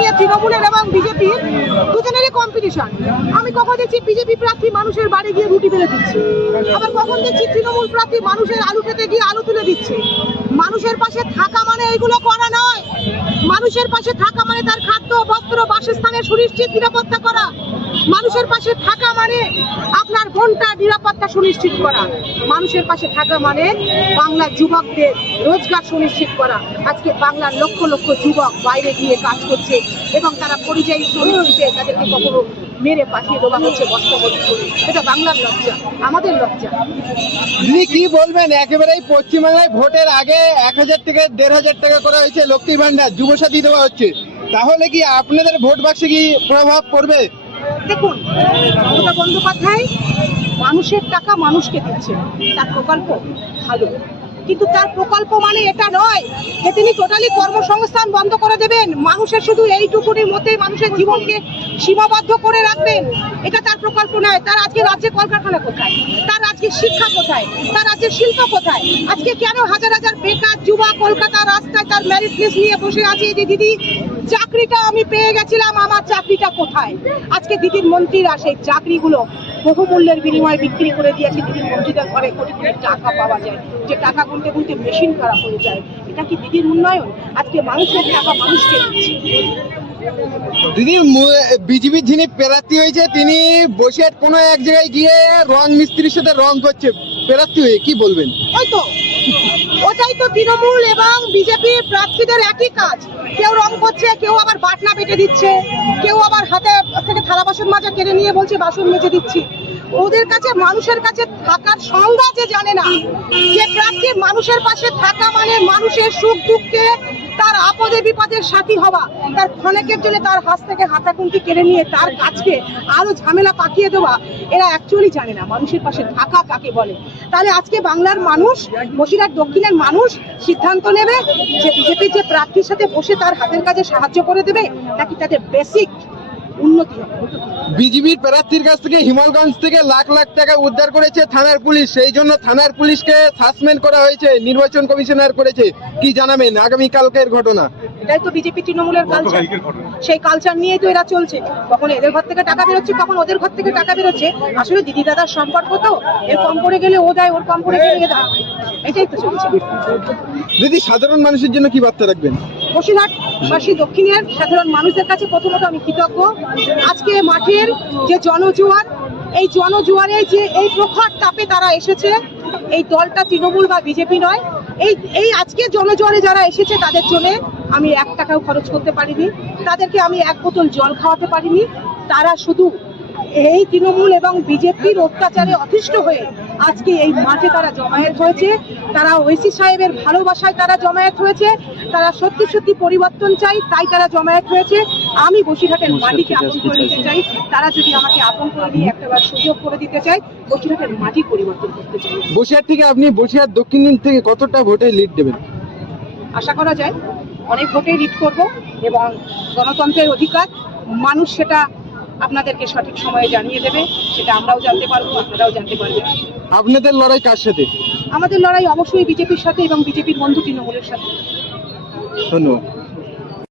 আজকে তৃণমূলের এবং বিজেপির দুজনেরই কম্পিটিশন। আমি কখন দেখছি বিজেপি প্রার্থী মানুষের বাড়ি গিয়ে রুটি বেলে দিচ্ছে, আবার কখন দেখছি তৃণমূল প্রার্থী মানুষের আলু খেতে গিয়ে আলু তুলে দিচ্ছে। মানুষের পাশে থাকা মানে এইগুলো করা নয়। মানুষের পাশে থাকা মানে তার খাদ্য, বস্ত্র, বাসস্থানের সুনিশ্চিত নিরাপত্তা করা। মানুষের পাশে থাকা মানে আপনার ঘন্টা নিরাপত্তা সুনিশ্চিত করা। মানুষের পাশে থাকা মানে বাংলার যুবকদের রোজগার সুনিশ্চিত করা। আজকে বাংলার লক্ষ লক্ষ যুবক বাইরে গিয়ে কাজ করছে এবং তারা পরিযায়ী শ্রমিক রূপে তাদেরকে কখনো মেরে পাঠিয়ে দেওয়া হচ্ছে বস্ত্রবস্ত্র করে। এটা বাংলার লজ্জা, আমাদের লজ্জা। আপনি কি বলবেন? একেবারেই পশ্চিমবাংলায় ভোটের আগে 1000 থেকে 1500 টাকা করা হয়েছে লক্ষ্মী ভান্ডার, যুবসাথী দেওয়া হচ্ছে, তাহলে কি আপনাদের ভোট বাক্সে কি প্রভাব পড়বে? দেখুন, মমতা বন্দ্যোপাধ্যায় মানুষের টাকা মানুষকে দিচ্ছে, তার প্রকল্প ভালো, কিন্তু তার প্রকল্প মানে এটা নয় যে তিনি টোটালি কর্মসংস্থান বন্ধ করে দেবেন, মানুষের শুধু এইটুকুনির মধ্যেই মানুষের জীবনকে সীমাবদ্ধ করে রাখবেন। এটা তার প্রকল্প নয়। তার আজকে রাজ্যে কলকারখানা কোথায়? তার আজকে শিক্ষা কোথায়? তার রাজ্যের শিল্প কোথায়? আজকে কেন হাজার হাজার বেকার যুবা কলকাতা রাস্তায় তার ম্যারিট লিস্ট নিয়ে বসে আছে যে দিদি চাকরিটা আমি পেয়ে গেছিলাম, আমার চাকরিটা কোথায়? আজকে দিদির মন্ত্রীরা সেই চাকরিগুলো বহুমূল্যের বিনিময়ে বিক্রি করে দিয়েছে। দিদির মন্ত্রীদের ঘরে কোটি কোটি টাকা পাওয়া যায়, যে টাকা গুনতে গুনতে মেশিন খারাপ হয়ে যায়। এটা কি দিদির উন্নয়ন? আজকে মানুষের টাকা মানুষকে দিচ্ছে। দিদি, বিজেপির যিনি প্রার্থী হয়েছে তিনি বসে কোনো এক জায়গায় গিয়ে রং মিস্ত্রির সাথে রং করছে প্রার্থী হয়ে, কি বলবেন? ওই তো, ওটাই তো তৃণমূল এবং বিজেপির প্রার্থীদের একই কাজ। কেউ রং করছে, কেউ আবার বাটনা বেটে দিচ্ছে, কেউ আবার হাতে থেকে থালা বাসন মাজা কেড়ে নিয়ে বলছে বাসন মেজে দিচ্ছি। ওদের কাছে মানুষের কাছে থাকার সংজ্ঞা যে জানে না, যে প্রার্থী মানুষের পাশে থাকা মানে মানুষের সুখ দুঃখে তার আপদে বিপদের সাথী হওয়া, তার ক্ষণেকের জন্য তার হাত থেকে হাতাকুন্তি কেড়ে নিয়ে তার কাজকে আরো ঝামেলা পাকিয়ে দেওয়া, এরা অ্যাকচুয়ালি জানে না মানুষের পাশে থাকা কাকে বলে। তাহলে আজকে বাংলার মানুষ, বসিরহাট দক্ষিণের মানুষ সিদ্ধান্ত নেবে যে বিজেপির যে প্রার্থীর সাথে বসে তার হাতের কাজে সাহায্য করে দেবে, নাকি তাদের বেসিক উন্নতি হবে। বিজেপির প্রার্থীর কাছ থেকে হিমালগঞ্জ থেকে লাখ লাখ টাকা উদ্ধার করেছে থানার পুলিশ, সেই জন্য থানার পুলিশকে সাসপেন্ড করা হয়েছে, নির্বাচন কমিশনার করেছে। কি জানাবেন আগামীকালকের ঘটনা? এটাই তো বিজেপি তৃণমূলের কালচার। সেই কালচার নিয়েই তো এরা চলছে। কখন এদের ঘর থেকে টাকা বেরোচ্ছে, কখন ওদের ঘর থেকে টাকা বেরোচ্ছে। আসলে দিদি দাদার সম্পর্ক তো, এর কম করে গেলে ও দেয়, ওর কম করে গেলে এ দেয়, এটাই তো চলছে। দিদি, সাধারণ মানুষের জন্য কি বার্তা রাখবেন? বসিরহাটবাসী দক্ষিণের সাধারণ মানুষদের কাছে প্রথমত আমি কৃতজ্ঞ। আজকে মাঠের যে জনজোয়ার, এই জনজোয়ারে যে এই প্রখর তাপে তারা এসেছে, এই দলটা তৃণমূল বা বিজেপি নয়। এই আজকে জনজোয়ারে যারা এসেছে তাদের জন্য আমি 1 টাকাও খরচ করতে পারিনি, তাদেরকে আমি 1 বোতল জল খাওয়াতে পারিনি। তারা শুধু এই তৃণমূল এবং বিজেপির অত্যাচারে অতিষ্ঠ হয়ে আজকে এই মাঠে তারা জমায়েত হয়েছে। তারা ওসি সাহেবের ভালোবাসায় তারা জমায়েত হয়েছে। তারা সত্যি সত্যি পরিবর্তন চাই, তাই তারা জমায়েত হয়েছে। আমি বসিরহাটের মাটিকে আপন করে নিতে চাই। তারা যদি আমাকে আপন করে নিয়ে একটাবার সুযোগ করে দিতে চায়, বসিরহাটের মাটি পরিবর্তন করতে চাই। বসিরহাট থেকে আপনি বসিরহাট দক্ষিণ থেকে কতটা ভোটে লিড দেবেন? আশা করা যায় অনেক ভোটে লিড করব, এবং গণতন্ত্রের অধিকার, মানুষ সেটা আপনাদেরকে সঠিক সময়ে জানিয়ে দেবে। সেটা আমরাও জানতে পারবো, আপনারাও জানতে পারবেন। আপনাদের লড়াই কার সাথে? আমাদের লড়াই অবশ্যই বিজেপির সাথে এবং বিজেপির বন্ধু তৃণমূলের সাথে। ধন্যবাদ।